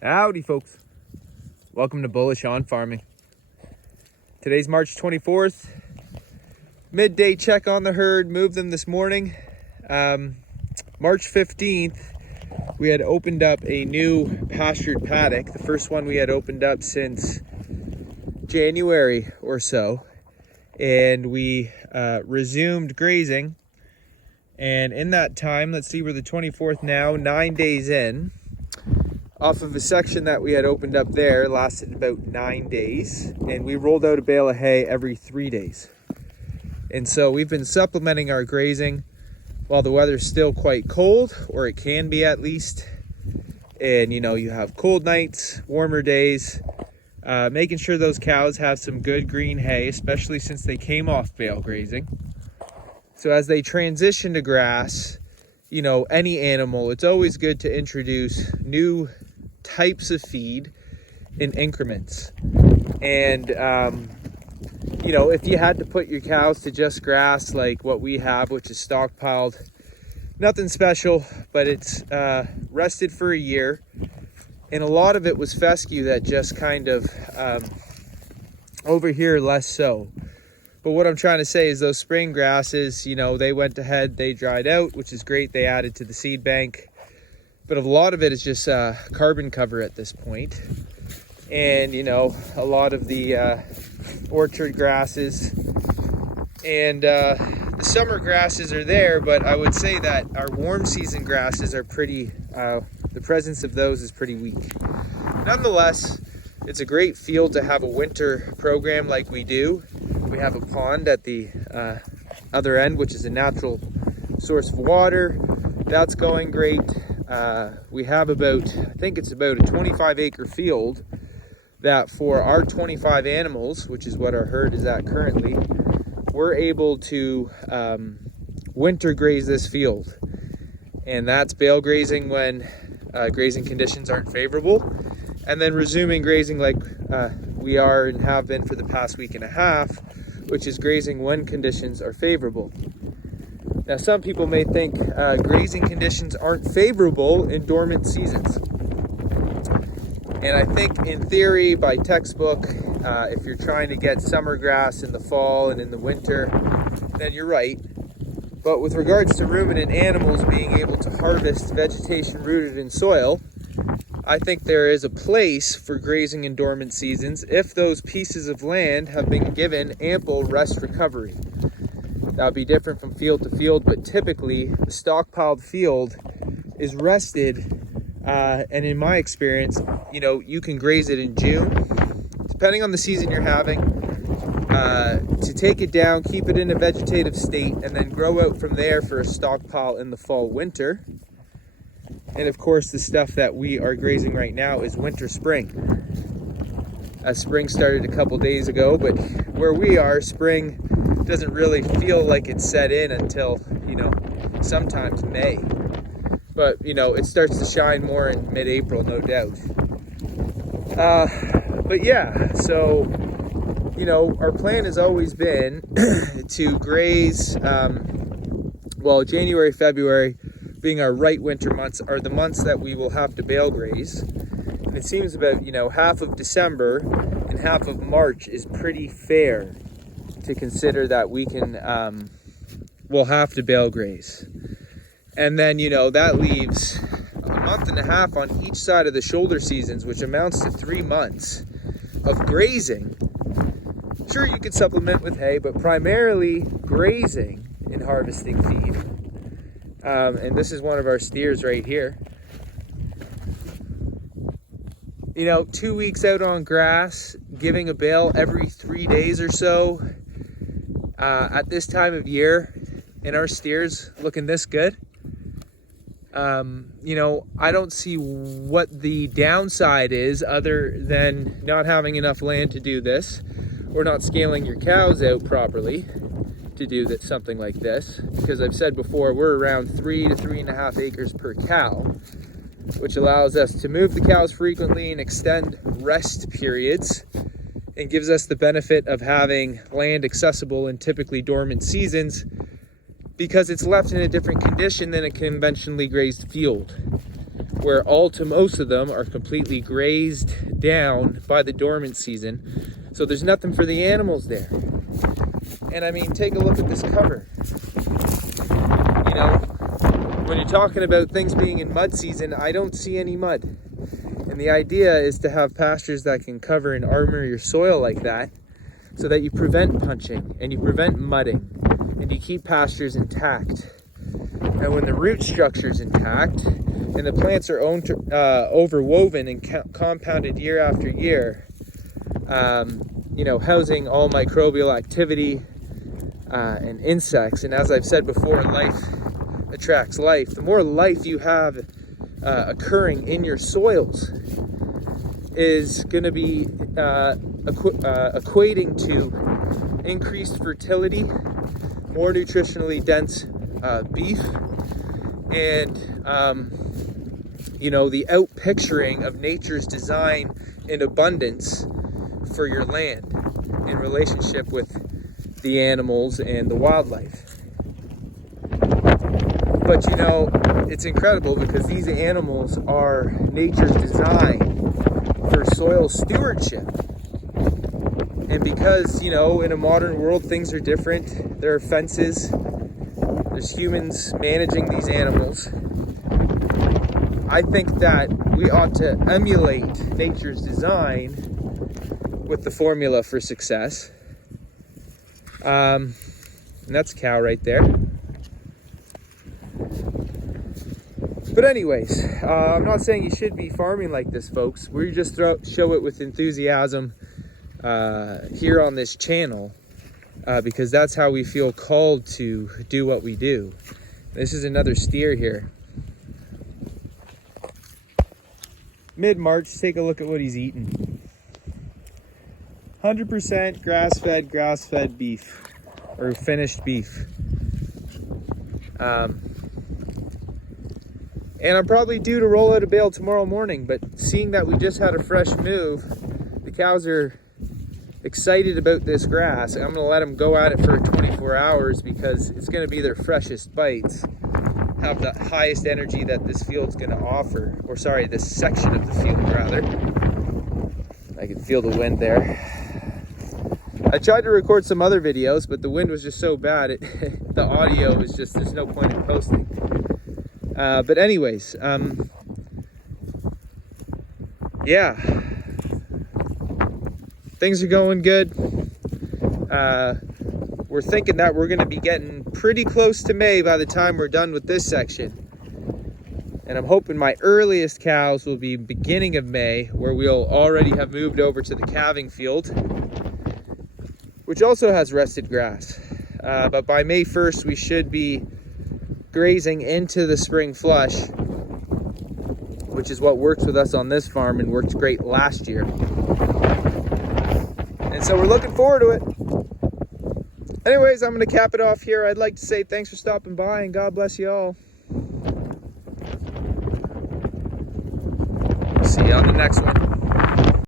Howdy folks, welcome to Bullish on Farming. Today's March 24th, midday check on the herd, moved them this morning. March 15th, we had opened up a new pastured paddock, the first one we had opened up since January or so, and we resumed grazing. And in that time, let's see, we're the 24th now, 9 days in. Off of a section that we had opened up there, lasted about 9 days, and we rolled out a bale of hay every 3 days. And so we've been supplementing our grazing while the weather's still quite cold, or it can be at least. And you know, you have cold nights, warmer days, making sure those cows have some good green hay, especially since they came off bale grazing. So as they transition to grass, you know, any animal, it's always good to introduce new types of feed in increments. And you know, if you had to put your cows to just grass like what we have, which is stockpiled, nothing special, but it's rested for a year, and a lot of it was fescue that just kind of over here less so. But what I'm trying to say is those spring grasses, you know, they went ahead, they dried out, which is great. They added to the seed bank. But a lot of it is just carbon cover at this point. And, you know, a lot of the orchard grasses and the summer grasses are there, but I would say that our warm season grasses are pretty, the presence of those is pretty weak. Nonetheless, it's a great field to have a winter program like we do. We have a pond at the other end, which is a natural source of water. That's going great. We have about, I think it's about a 25-acre field that for our 25 animals, which is what our herd is at currently, we're able to winter graze this field. And that's bale grazing when grazing conditions aren't favorable, and then resuming grazing like we are and have been for the past week and a half, which is grazing when conditions are favorable. Now, some people may think grazing conditions aren't favorable in dormant seasons. And I think in theory, by textbook, if you're trying to get summer grass in the fall and in the winter, then you're right. But with regards to ruminant animals being able to harvest vegetation rooted in soil, I think there is a place for grazing in dormant seasons if those pieces of land have been given ample rest recovery. That would be different from field to field, but typically the stockpiled field is rested, and in my experience, you know, you can graze it in June, depending on the season you're having, to take it down, keep it in a vegetative state, and then grow out from there for a stockpile in the fall, winter. And of course, the stuff that we are grazing right now is winter spring. Spring started a couple days ago, but where we are, spring doesn't really feel like it's set in until, you know, sometimes May. But, you know, it starts to shine more in mid-April, no doubt. But yeah, so, you know, our plan has always been to graze, well, January, February, being our right winter months, are the months that we will have to bale graze. And it seems about, you know, half of December and half of March is pretty fair to consider that we can, we'll have to bale graze. And then, you know, that leaves a month and a half on each side of the shoulder seasons, which amounts to 3 months of grazing. Sure, you could supplement with hay, but primarily grazing and harvesting feed. And this is one of our steers right here. You know, 2 weeks out on grass, giving a bale every 3 days or so. At this time of year, and our steers looking this good. You know, I don't see what the downside is other than not having enough land to do this, or not scaling your cows out properly to do something like this, because I've said before, we're around 3 to 3.5 acres per cow, which allows us to move the cows frequently and extend rest periods, and gives us the benefit of having land accessible in typically dormant seasons, because it's left in a different condition than a conventionally grazed field, where all to most of them are completely grazed down by the dormant season. So there's nothing for the animals there. And I mean, take a look at this cover. You know, when you're talking about things being in mud season, I don't see any mud. And the idea is to have pastures that can cover and armor your soil like that, so that you prevent punching and you prevent mudding and you keep pastures intact. And when the root structure is intact and the plants are overwoven and compounded year after year, you know, housing all microbial activity and insects. And as I've said before, life attracts life. The more life you have occurring in your soils is going to be equating to increased fertility, more nutritionally dense beef, and you know, the outpicturing of nature's design in abundance for your land in relationship with the animals and the wildlife. But you know, it's incredible because these animals are nature's design for soil stewardship. And because, you know, in a modern world things are different, there are fences, there's humans managing these animals, I think that we ought to emulate nature's design with the formula for success. And that's a cow right there. But anyways, I'm not saying you should be farming like this, folks. We just show it with enthusiasm here on this channel because that's how we feel called to do what we do. This is another steer here. Mid-March, take a look at what he's eating. 100% grass-fed beef, or finished beef. And I'm probably due to roll out a bale tomorrow morning, but seeing that we just had a fresh move, the cows are excited about this grass. I'm gonna let them go at it for 24 hours because it's gonna be their freshest bites, have the highest energy that this field's gonna offer, or sorry, this section of the field rather. I can feel the wind there. I tried to record some other videos, but the wind was just so bad, the audio is just, there's no point in posting. But anyways, yeah, things are going good. We're thinking that we're going to be getting pretty close to May by the time we're done with this section. And I'm hoping my earliest cows will be beginning of May, where we'll already have moved over to the calving field, which also has rested grass. But by May 1st, we should be grazing into the spring flush, which is what works with us on this farm and worked great last year. And so we're looking forward to it. Anyways, I'm going to cap it off here. I'd like to say thanks for stopping by and God bless you all. See you on the next one.